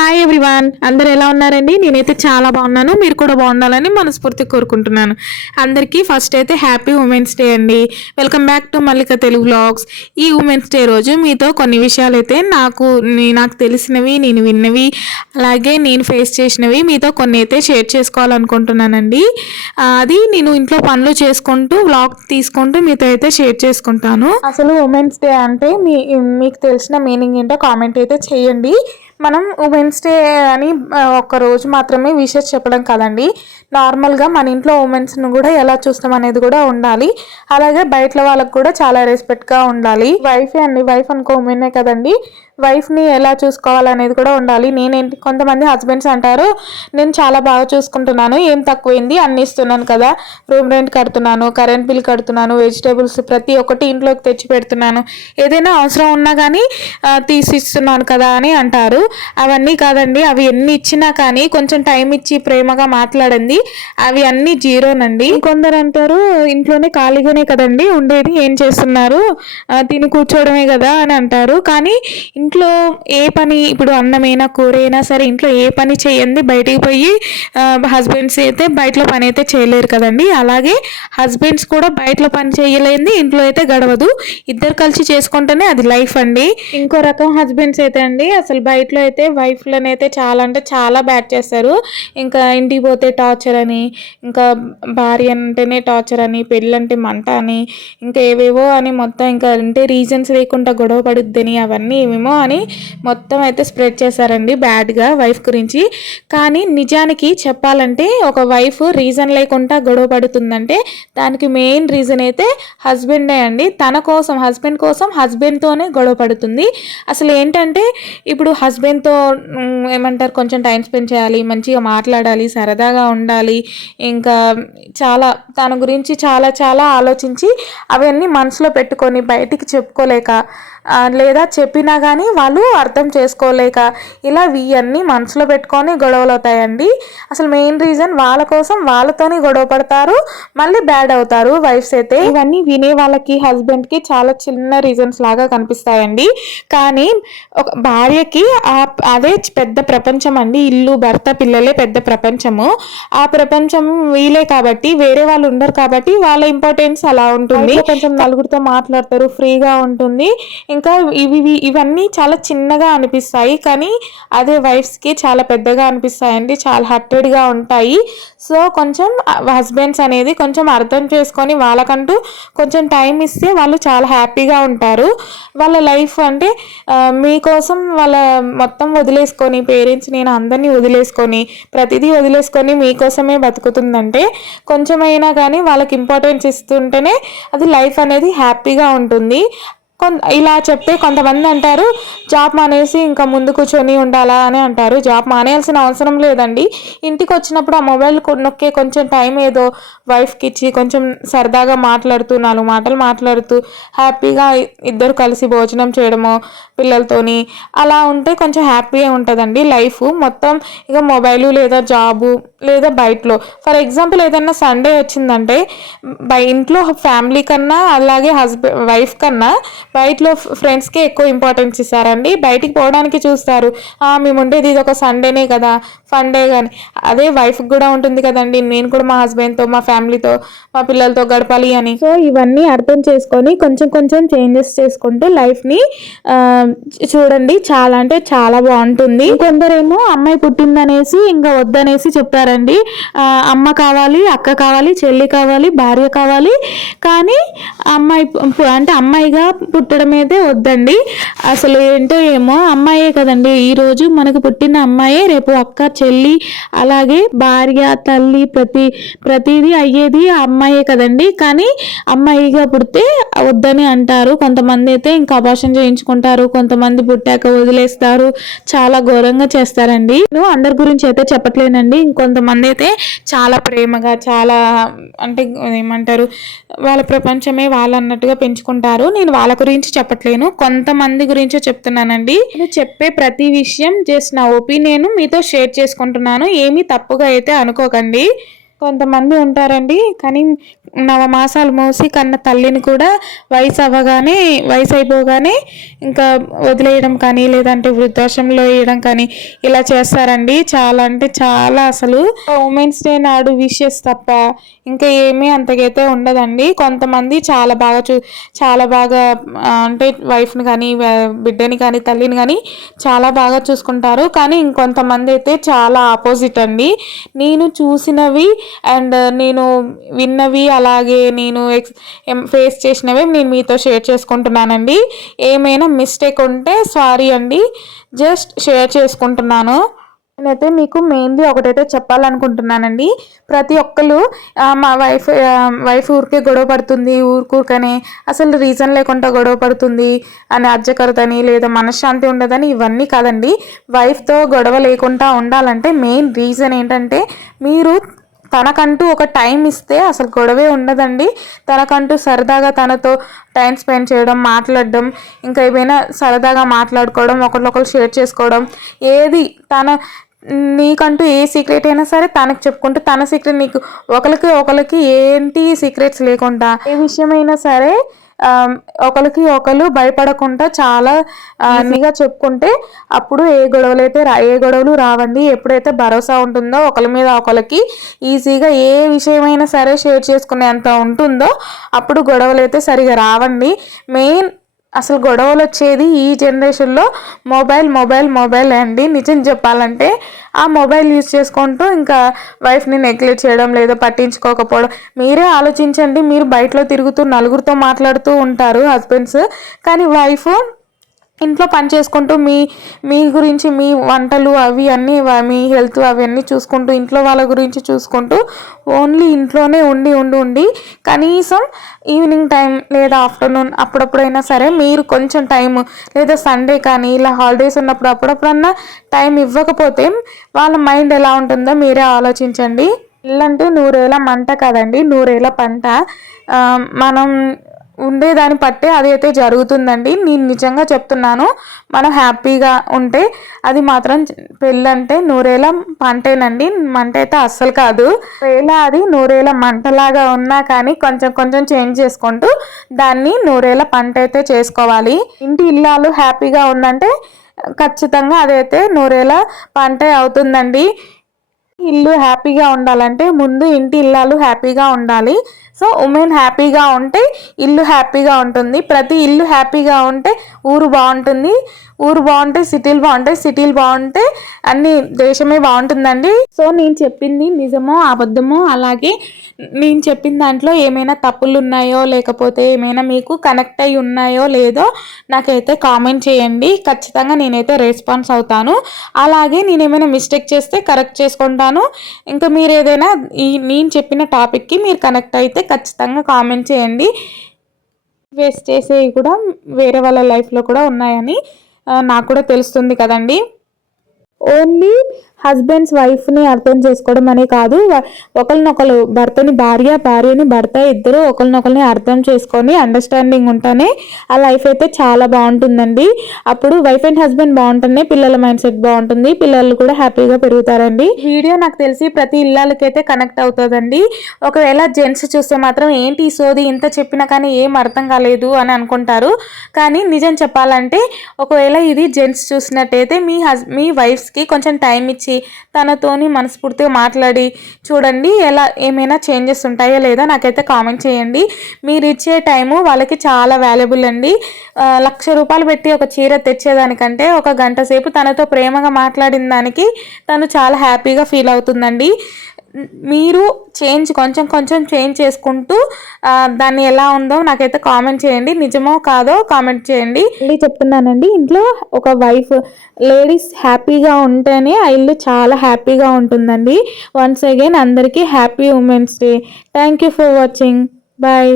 Hi everyone అందరు ఎలా ఉన్నారండి? నేనైతే చాలా బాగున్నాను. మీరు కూడా బాగుండాలని మనస్ఫూర్తి కోరుకుంటున్నాను. అందరికీ ఫస్ట్ అయితే హ్యాపీ ఉమెన్స్ డే అండి. Welcome back to Mallika Telugu vlogs ఈ ఉమెన్స్ డే రోజు మీతో కొన్ని విషయాలు అయితే నాకు నాకు తెలిసినవి నేను విన్నవి అలాగే నేను ఫేస్ చేసినవి మీతో కొన్ని అయితే షేర్ చేసుకోవాలనుకుంటున్నానండి. అది నేను ఇంట్లో పనులు చేసుకుంటూ వ్లాగ్ తీసుకుంటూ మీతో అయితే షేర్ చేసుకుంటాను. అసలు ఉమెన్స్ డే అంటే మీ మీకు తెలిసిన మీనింగ్ ఏంటో కామెంట్ అయితే చేయండి. మనం ఉమెన్స్ డే అని ఒక రోజు మాత్రమే విషెస్ చెప్పడం కాదండి. నార్మల్గా మన ఇంట్లో ఉమెన్స్ను కూడా ఎలా చూస్తాం అనేది కూడా ఉండాలి. అలాగే బయట వాళ్ళకు కూడా చాలా రెస్పెక్ట్గా ఉండాలి. వైఫ్ అండి వైఫ్ అనుకో ఉమెనే కదండి. వైఫ్ని ఎలా చూసుకోవాలనేది కూడా ఉండాలి. నేనేంటి కొంతమంది హస్బెండ్స్ అంటారు నేను చాలా బాగా చూసుకుంటున్నాను ఏం తక్కువైంది అన్ని ఇస్తున్నాను కదా. రూమ్ రెంట్ కడుతున్నాను కరెంట్ బిల్ కడుతున్నాను వెజిటేబుల్స్ ప్రతి ఒక్కటి ఇంట్లోకి తెచ్చి పెడుతున్నాను. ఏదైనా అవసరం ఉన్నా కానీ తీసిస్తున్నాను తీసి ఇస్తున్నాను కదా అని అంటారు. అవన్నీ కాదండి అవి ఎన్ని ఇచ్చినా కానీ కొంచెం టైం ఇచ్చి ప్రేమగా మాట్లాడండి. అవి అన్ని జీరోనండి. కొందరు అంటారు ఇంట్లోనే ఖాళీగానే కదండి ఉండేది ఏం చేస్తున్నారు? తిని కూర్చోవడమే కదా అని అంటారు. కానీ ఇంట్లో ఏ పని ఇప్పుడు అన్నమైనా కూర అయినా సరే ఇంట్లో ఏ పని చేయండి బయటికి పోయి హస్బెండ్స్ అయితే బయటలో పని అయితే చేయలేరు కదండి. అలాగే హస్బెండ్స్ కూడా బయటలో పని చేయలేంది ఇంట్లో అయితే గడవదు. ఇద్దరు కలిసి చేసుకుంటేనే అది లైఫ్ అండి. ఇంకో రకం హస్బెండ్స్ అయితే అండి అసలు బయటలో అయితే వైఫ్లను అయితే చాలా అంటే చాలా బ్యాడ్ చేస్తారు. ఇంకా ఇంటికి పోతే టార్చర్ అని ఇంకా భార్య అంటేనే టార్చర్ అని పెళ్ళంటే మంట అని ఇంకా ఏవేవో అని మొత్తం ఇంకా అంటే రీజన్స్ లేకుండా గొడవ పడుద్దని అవన్నీ ఏమేమో అని మొత్తం అయితే స్ప్రెడ్ చేశారండి బ్యాడ్గా వైఫ్ గురించి. కానీ నిజానికి చెప్పాలంటే ఒక వైఫ్ రీజన్ లేకుండా గొడవ పడుతుందంటే దానికి మెయిన్ రీజన్ అయితే హస్బెండే అండి. తన కోసం హస్బెండ్ కోసం హస్బెండ్తోనే గొడవ పడుతుంది. అసలు ఏంటంటే ఇప్పుడు హస్బెండ్తో ఏమంటారు కొంచెం టైం స్పెండ్ చేయాలి మంచిగా మాట్లాడాలి సరదాగా ఉండాలి ఇంకా చాలా తన గురించి చాలా చాలా ఆలోచించి అవన్నీ మనసులో పెట్టుకొని బయటికి చెప్పుకోలేక లేదా చెప్పినా కానీ వాళ్ళు అర్థం చేసుకోలేక ఇలా ఇవన్నీ మనసులో పెట్టుకొని గొడవలు అవుతాయండి అసలు మెయిన్ రీజన్ వాళ్ళ కోసం వాళ్ళతోనే గొడవ పడతారు మళ్ళీ బ్యాడ్ అవుతారు వైఫ్స్ అయితే. ఇవన్నీ వినే వాళ్ళకి హస్బెండ్కి చాలా చిన్న రీజన్స్ లాగా కనిపిస్తాయండి. కానీ ఒక భార్యకి ఆ అదే పెద్ద ప్రపంచం అండి. ఇల్లు భర్త పిల్లలే పెద్ద ప్రపంచము. ఆ ప్రపంచం వీలే కాబట్టి వేరే వాళ్ళు ఉండరు కాబట్టి వాళ్ళ ఇంపార్టెన్స్ అలా ఉంటుంది. కొంచెం నలుగురితో మాట్లాడతారు ఫ్రీగా ఉంటుంది. ఇంకా ఇవి ఇవన్నీ చాలా చిన్నగా అనిపిస్తాయి. కానీ అదే వైఫ్స్కి చాలా పెద్దగా అనిపిస్తాయండి. చాలా హర్టెడ్గా ఉంటాయి. సో కొంచెం హస్బెండ్స్ అనేది కొంచెం అర్థం చేసుకొని వాళ్ళకంటూ కొంచెం టైం ఇస్తే వాళ్ళు చాలా హ్యాపీగా ఉంటారు. వాళ్ళ లైఫ్ అంటే మీకోసం వాళ్ళ మొత్తం వదిలేసుకొని పేరెంట్స్ నేను అందరినీ వదిలేసుకొని ప్రతిదీ వదిలేసుకొని మీకోసమే బతుకుతుందంటే కొంచెమైనా కానీ వాళ్ళకి ఇంపార్టెన్స్ ఇస్తుంటేనే అది లైఫ్ అనేది హ్యాపీగా ఉంటుంది. ఇలా చెప్తే కొంతమంది అంటారు జాబ్ మానేసి ఇంకా ముందు కూర్చొని ఉండాలా అని అంటారు. జాబ్ మానేయాల్సిన అవసరం లేదండి. ఇంటికి వచ్చినప్పుడు ఆ మొబైల్ నొక్కే కొంచెం టైం ఏదో వైఫ్కి ఇచ్చి కొంచెం సరదాగా మాట్లాడుతూ నాలుగు మాటలు మాట్లాడుతూ హ్యాపీగా ఇద్దరు కలిసి భోజనం చేయడము పిల్లలతోని అలా ఉంటే కొంచెం హ్యాపీగా ఉంటుందండి. లైఫ్ మొత్తం ఇక మొబైలు లేదా జాబు లేదా బయటలో. ఫర్ ఎగ్జాంపుల్ ఏదైనా సండే వచ్చిందంటే బై ఇంట్లో ఫ్యామిలీ కన్నా అలాగే హస్బెండ్ వైఫ్ కన్నా బయటలో ఫ్రెండ్స్కే ఎక్కువ ఇంపార్టెన్స్ ఇస్తారండి. బయటికి పోవడానికి చూస్తారు. మేము ఉండేది ఇది ఒక సండేనే కదా ఫన్ డే కానీ అదే వైఫ్కి కూడా ఉంటుంది కదండి. నేను కూడా మా హస్బెండ్తో మా ఫ్యామిలీతో మా పిల్లలతో గడపాలి అని. సో ఇవన్నీ అర్థం చేసుకొని కొంచెం కొంచెం చేంజెస్ చేసుకుంటూ లైఫ్ని చూడండి. చాలా అంటే చాలా బాగుంటుంది. కొందరేమో అమ్మాయి పుట్టిందనేసి ఇంకా వద్దనేసి చెప్తారండి అమ్మ కావాలి అక్క కావాలి చెల్లి కావాలి భార్య కావాలి. కానీ అమ్మాయి అంటే అమ్మాయిగా పుట్టడమైతే అయితే వద్దండి. అసలు ఏంటో ఏమో అమ్మాయే కదండి. ఈరోజు మనకు పుట్టిన అమ్మాయే రేపు అక్క చెల్లి అలాగే భార్య తల్లి ప్రతి ప్రతిదీ అయ్యేది ఆ అమ్మాయే కదండి. కానీ అమ్మాయిగా పుడితే వద్దని అంటారు. కొంతమంది అయితే ఇంకా అభాషణ చేయించుకుంటారు. కొంతమంది పుట్టాక వదిలేస్తారు. చాలా ఘోరంగా చేస్తారండి. నేను అందరి గురించి అయితే చెప్పట్లేనండి. ఇంకొంతమంది అయితే చాలా ప్రేమగా చాలా అంటే ఏమంటారు వాళ్ళ ప్రపంచమే వాళ్ళు అన్నట్టుగా పెంచుకుంటారు. నేను వాళ్ళ గురించి గురించి చెప్పట్లేను. కొంతమంది గురించే చెప్తున్నానండి. నేను చెప్పే ప్రతి విషయం జస్ట్ నా ఒపీనియన్ మీతో షేర్ చేసుకుంటున్నాను. ఏమీ తప్పుగా అయితే అనుకోకండి. కొంతమంది ఉంటారండి కానీ నవమాసాలు మోసి కన్న తల్లిని కూడా వయసు అవ్వగానే వయసు అయిపోగానే ఇంకా వదిలేయడం కానీ లేదంటే వృద్ధాశ్రమంలో వేయడం కానీ ఇలా చేస్తారండి. చాలా అంటే చాలా అసలు ఉమెన్స్ డే నాడు విషెస్ తప్ప ఇంకా ఏమీ అంతకైతే ఉండదండి. కొంతమంది చాలా బాగా చూ చాలా బాగా అంటే వైఫ్ని కానీ బిడ్డని కానీ తల్లిని కానీ చాలా బాగా చూసుకుంటారు. కానీ ఇంకొంతమంది అయితే చాలా ఆపోజిట్ అండి. నేను చూసినవి అండ్ నేను విన్నవి అలాగే నేను ఎక్స్ ఫేస్ చేసినవి నేను మీతో షేర్ చేసుకుంటున్నానండి. ఏమైనా మిస్టేక్ ఉంటే సారీ అండి. జస్ట్ షేర్ చేసుకుంటున్నాను. నేనైతే మీకు మెయిన్లీ ఒకటైతే చెప్పాలనుకుంటున్నానండి. ప్రతి ఒక్కరు మా వైఫ్ వైఫ్ ఊరికే గొడవ పడుతుంది ఊరికూరికనే అసలు రీజన్ లేకుండా గొడవ పడుతుంది అని అర్జకరతని లేదా మనశ్శాంతి ఉండదని ఇవన్నీ కాదండి. వైఫ్తో గొడవ లేకుండా ఉండాలంటే మెయిన్ రీజన్ ఏంటంటే మీరు తనకంటూ ఒక టైం ఇస్తే అసలు గొడవే ఉండదండి. తనకంటూ సరదాగా తనతో టైం స్పెండ్ చేయడం మాట్లాడడం ఇంకా ఏమైనా సరదాగా మాట్లాడుకోవడం ఒకరినొకరు షేర్ చేసుకోవడం ఏది తన నీకంటూ ఏ సీక్రెట్ అయినా సరే తనకు చెప్పుకుంటూ తన సీక్రెట్ నీకు ఒకరికి ఒకరికి ఏంటి సీక్రెట్స్ లేకుండా ఏ విషయమైనా సరే ఒకరికి ఒకరు భయపడకుండా చాలా అన్నిగా చెప్పుకుంటే అప్పుడు ఏ గొడవలు అయితే రా ఏ గొడవలు రావండి ఎప్పుడైతే భరోసా ఉంటుందో ఒకరి మీద ఒకరికి ఈజీగా ఏ విషయమైనా సరే షేర్ చేసుకునేంత ఉంటుందో అప్పుడు గొడవలు అయితే సరిగా రావండి. మెయిన్ అసలు గొడవలు వచ్చేది ఈ జనరేషన్లో మొబైల్ మొబైల్ మొబైల్ అండి. నిజం చెప్పాలంటే ఆ మొబైల్ యూజ్ చేసుకుంటూ ఇంకా వైఫ్ని నెగ్లెక్ట్ చేయడం లేదా పట్టించుకోకపోవడం. మీరే ఆలోచించండి మీరు బయటలో తిరుగుతూ నలుగురితో మాట్లాడుతూ ఉంటారు హస్బెండ్స్ కానీ వైఫ్ ఇంట్లో పని చేసుకుంటూ మీ మీ గురించి మీ వంటలు అవి అన్నీ మీ హెల్త్ అవన్నీ చూసుకుంటూ ఇంట్లో వాళ్ళ గురించి చూసుకుంటూ ఓన్లీ ఇంట్లోనే ఉండి ఉండి ఉండి కనీసం ఈవినింగ్ టైం లేదా ఆఫ్టర్నూన్ అప్పుడప్పుడైనా సరే మీరు కొంచెం టైం లేదా సండే కానీ ఇలా హాలిడేస్ ఉన్నప్పుడు అప్పుడప్పుడన్నా టైం ఇవ్వకపోతే వాళ్ళ మైండ్ ఎలా ఉంటుందో మీరే ఆలోచించండి. ఇల్లంటే నూరేళ్ళ మంట కదండి నూరేళ్ళ పంట. మనం ఉండేదాన్ని పట్టే అది అయితే జరుగుతుందండి. నేను నిజంగా చెప్తున్నాను మనం హ్యాపీగా ఉంటే అది మాత్రం పెళ్ళంటే నూరేళ్ళ పంటేనండి. మంట అయితే అస్సలు కాదు. వేళ అది నూరేళ్ళ మంటలాగా ఉన్నా కానీ కొంచెం కొంచెం చేంజ్ చేసుకుంటూ దాన్ని నూరేళ్ళ పంట అయితే చేసుకోవాలి. ఇంటి ఇల్లాలు హ్యాపీగా ఉందంటే ఖచ్చితంగా అదైతే నూరేళ్ళ పంట అవుతుందండి. ఇల్లు హ్యాపీగా ఉండాలంటే ముందు ఇంటి ఇల్లాలు హ్యాపీగా ఉండాలి. సో ఉమెన్ హ్యాపీగా ఉంటే ఇల్లు హ్యాపీగా ఉంటుంది. ప్రతి ఇల్లు హ్యాపీగా ఉంటే ఊరు బాగుంటుంది. ఊరు బాగుంటే సిటీలు బాగుంటాయి సిటీలు బాగుంటే అన్ని దేశమే బాగుంటుందండి. సో నేను చెప్పింది నిజమో అబద్ధమో అలాగే నేను చెప్పిన దాంట్లో ఏమైనా తప్పులు ఉన్నాయో లేకపోతే ఏమైనా మీకు కనెక్ట్ అయి ఉన్నాయో లేదో నాకైతే కామెంట్ చేయండి. ఖచ్చితంగా నేనైతే రెస్పాన్స్ అవుతాను. అలాగే నేను ఏమైనా మిస్టేక్ చేస్తే కరెక్ట్ చేసుకుంటాను. ఇంకా మీరు ఏదైనా ఈ నేను చెప్పిన టాపిక్కి మీరు కనెక్ట్ అయితే ఖచ్చితంగా కామెంట్ చేయండి. వేస్ట్ చేసేవి కూడా వేరే వాళ్ళ లైఫ్లో కూడా ఉన్నాయని నాకు కూడా తెలుస్తుంది కదండి. ఓన్లీ హస్బెండ్స్ వైఫ్ని అర్థం చేసుకోవడం అనే కాదు. ఒకరినొకరు భర్తని భార్య భార్యని భర్త ఇద్దరు ఒకరినొకరిని అర్థం చేసుకొని అండర్స్టాండింగ్ ఉంటేనే ఆ లైఫ్ అయితే చాలా బాగుంటుందండి. అప్పుడు వైఫ్ అండ్ హస్బెండ్ బాగుంటేనే పిల్లల మైండ్ సెట్ బాగుంటుంది. పిల్లలు కూడా హ్యాపీగా పెరుగుతారండి. వీడియో నాకు తెలిసి ప్రతి ఇళ్ళకైతే కనెక్ట్ అవుతుందండి. ఒకవేళ జెంట్స్ చూస్తే మాత్రం ఏంటి సోది ఇంత చెప్పినా కానీ ఏం అర్థం కాలేదు అని అనుకుంటారు. కానీ నిజం చెప్పాలంటే ఒకవేళ ఇది జెంట్స్ చూసినట్టయితే మీ హస్ మీ వైఫ్స్కి కొంచెం టైం ఇచ్చి తనతోని మనస్ఫూర్తిగా మాట్లాడి చూడండి ఎలా ఏమైనా చేంజెస్ ఉంటాయో లేదా నాకైతే కామెంట్ చేయండి. మీరు ఇచ్చే టైము వాళ్ళకి చాలా వాల్యుబుల్ అండి. లక్ష రూపాయలు పెట్టి ఒక చీర తెచ్చేదానికంటే ఒక గంట సేపు తనతో ప్రేమగా మాట్లాడిన దానికి తను చాలా హ్యాపీగా ఫీల్ అవుతుందండి. మీరు చేంజ్ కొంచెం కొంచెం చేంజ్ చేసుకుంటూ దాన్ని ఎలా ఉందో నాకైతే కామెంట్ చేయండి. నిజమో కాదో కామెంట్ చేయండి. మళ్ళీ చెప్తున్నానండి ఇంట్లో ఒక వైఫ్ లేడీస్ హ్యాపీగా ఉంటేనే ఆ ఇల్లు చాలా హ్యాపీగా ఉంటుందండి. వన్స్ అగైన్ అందరికీ happy women's day thank you for watching bye